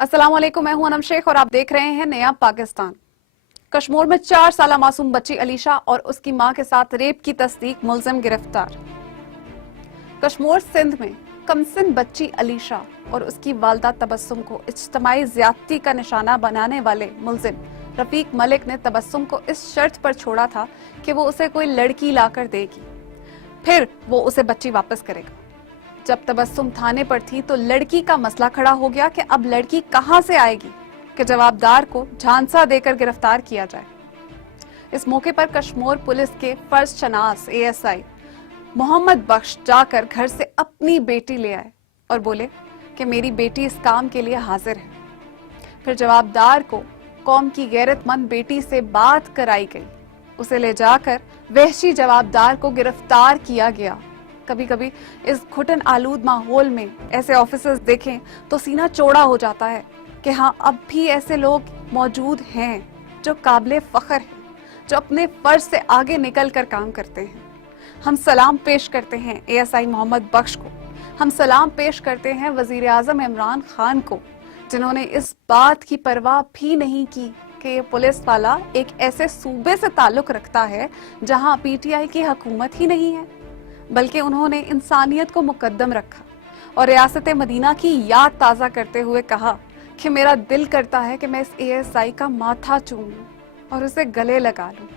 अस्सलाम वालेकुम, मैं हूं अनम शेख और आप देख रहे हैं नया पाकिस्तान। कश्मीर में 4 साल मासूम बच्ची अलीशा और उसकी मां के साथ रेप की तस्दीक, मुलजिम गिरफ्तार। कश्मीर सिंध में कमसिन बच्ची अलीशा और उसकी वालदा तबस्सुम को इज्तिमाई ज्यादती का निशाना बनाने वाले मुलजिम रफीक मलिक ने तबस्सुम को इस शर्त पर छोड़ा था कि वो उसे कोई लड़की लाकर देगी, फिर वो उसे बच्ची वापस करेगा। जब तबस्सुम थाने पर थी तो लड़की का मसला खड़ा हो गया कि अब लड़की कहां से आएगी कि जवाबदार को झांसा देकर गिरफ्तार किया जाए। इस मौके पर कश्मीर पुलिस के फर्ज शनास ASI मोहम्मद बख्श जाकर घर से अपनी बेटी ले आए और बोले कि मेरी बेटी इस काम के लिए हाजिर है। फिर जवाबदार को कौम की गैरतमंद बेटी से बात कराई गई, उसे ले जाकर वहशी जवाबदार को गिरफ्तार किया गया। कभी कभी इस घुटन आलूद माहौल में ऐसे ऑफिसर्स देखें तो सीना चौड़ा हो जाता है कि हाँ, अब भी ऐसे लोग मौजूद हैं जो काबिले फख्र हैं, जो अपने फर्ज से आगे निकल कर काम करते हैं। हम सलाम पेश करते हैं ASI मोहम्मद बख्श को, हम सलाम पेश करते हैं वजीर आजम इमरान खान को, जिन्होंने इस बात की परवाह भी नहीं की कि ये पुलिस वाला एक ऐसे सूबे से ताल्लुक रखता है जहां PTI की हुकूमत ही नहीं है, बल्कि उन्होंने इंसानियत को मुकद्दम रखा और रियासत मदीना की याद ताज़ा करते हुए कहा कि मेरा दिल करता है कि मैं इस ASI का माथा चूम लूं और उसे गले लगा लूं।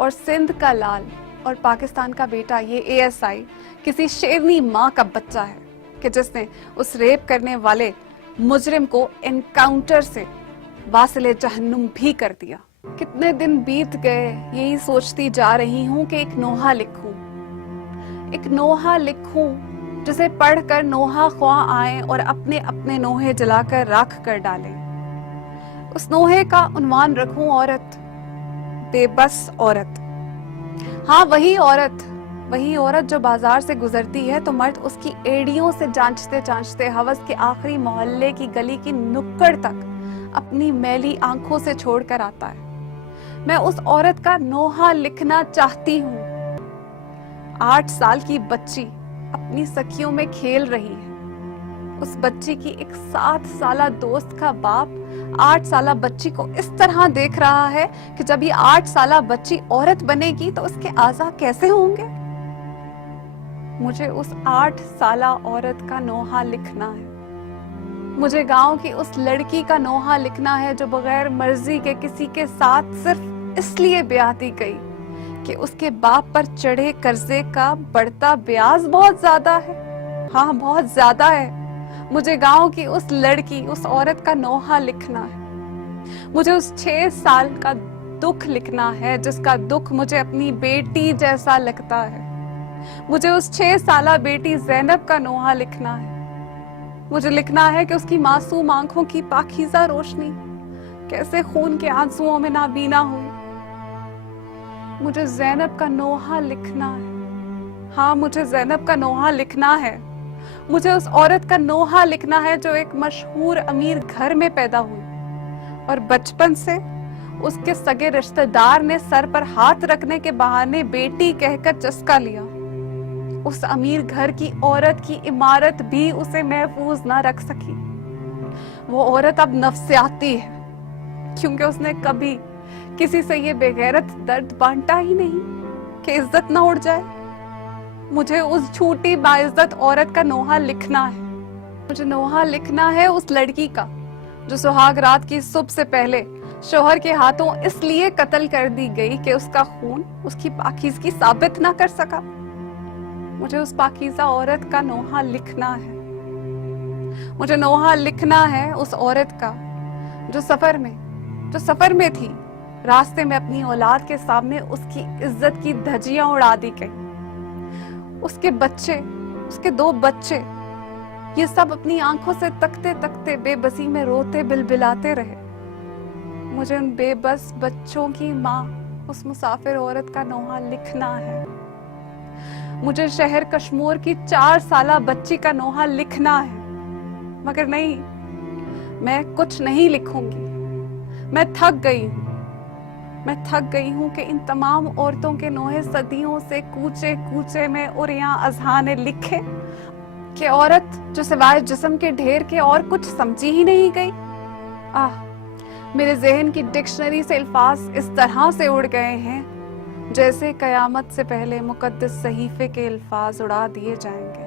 और सिंध का लाल और पाकिस्तान का बेटा ये ASI किसी शेरनी माँ का बच्चा है कि जिसने उस रेप करने वाले मुजरिम को एनकाउंटर से वासिले जहन्नुम भी कर दिया। कितने दिन बीत गए यही सोचती जा रही हूँ कि एक नोहा लिखूं जिसे पढ़कर नोहा ख्वाह आए और अपने अपने नोहे जलाकर राख कर डालें। उस नोहे का उन्वान रखूं औरत, बेबस औरत। हाँ, वही औरत जो बाजार से गुजरती है तो मर्द उसकी एड़ियों से जांचते जांचते हवस के आखिरी मोहल्ले की गली की नुक्कड़ तक अपनी मैली आंखों से छोड़कर आता है। मैं उस औरत का नोहा लिखना चाहती हूँ। 8 साल की बच्ची अपनी सखियों में खेल रही है। उस बच्ची की एक 7 साला दोस्त का बाप 8 साला बच्ची को इस तरह देख रहा है कि जब ये 8 साला बच्ची औरत बनेगी तो उसके आज़ा कैसे होंगे। मुझे उस 8 साला औरत का नोहा लिखना है। मुझे गांव की उस लड़की का नोहा लिखना है जो बगैर मर्जी के किसी के साथ सिर्फ इसलिए ब्याहती गई कि उसके बाप पर चढ़े कर्जे का बढ़ता ब्याज बहुत ज्यादा है। हाँ, बहुत ज्यादा है। मुझे गांव की उस लड़की, उस औरत का नोहा लिखना है। मुझे उस 6 साल का दुख लिखना है जिसका दुख मुझे अपनी बेटी जैसा लगता है। मुझे उस 6 साला बेटी ज़ैनब का नोहा लिखना है। मुझे लिखना है कि उसकी मासूम आंखों की पाकीज़ा रोशनी कैसे खून के आंसुओं में नाबीना हुई। मुझे ज़ैनब का नोहा लिखना है। हाँ, मुझे ज़ैनब का नोहा लिखना है। मुझे उस औरत का नोहा लिखना है जो एक मशहूर अमीर घर में पैदा हुई और बचपन से उसके सगे रिश्तेदार ने सर पर हाथ रखने के बहाने बेटी कहकर चस्का लिया। उस अमीर घर की औरत की इमारत भी उसे महफूज ना रख सकी। वो औरत अब नफ्सियाती है क्योंकि उसने कभी किसी से ये बेगैरत दर्द बांटा ही नहीं कि इज्जत ना उड़ जाए। मुझे उस झूठी बाइज्जत औरत का नोहा लिखना है। मुझे नोहा लिखना है उस लड़की का जो सुहाग रात की सुबह से पहले शौहर के हाथों इसलिए कत्ल कर दी गई कि उसका खून उसकी पाकीज़गी साबित ना कर सका। मुझे उस पाकीज़ा औरत का नोहा लिखना है। मुझे नोहा लिखना है उस औरत का जो सफर में थी, रास्ते में अपनी औलाद के सामने उसकी इज्जत की धज्जियां उड़ा दी गई। उसके बच्चे, उसके 2 बच्चे, ये सब अपनी आंखों से तकते तकते बेबसी में रोते बिलबिलाते रहे। मुझे उन बेबस बच्चों की माँ, उस मुसाफिर औरत का नोहा लिखना है। मुझे शहर कश्मीर की 4 साला बच्ची का नोहा लिखना है। मगर नहीं, मैं कुछ नहीं लिखूंगी। मैं थक गई हूँ कि इन तमाम औरतों के नोहे सदियों से कूचे कूचे में उरियां अजहाने लिखे कि औरत जो सिवाय जिस्म के ढेर के और कुछ समझी ही नहीं गई। मेरे ज़हन की डिक्शनरी से अल्फाज इस तरह से उड़ गए हैं जैसे कयामत से पहले मुकद्दस सहीफे के अल्फाज उड़ा दिए जाएंगे।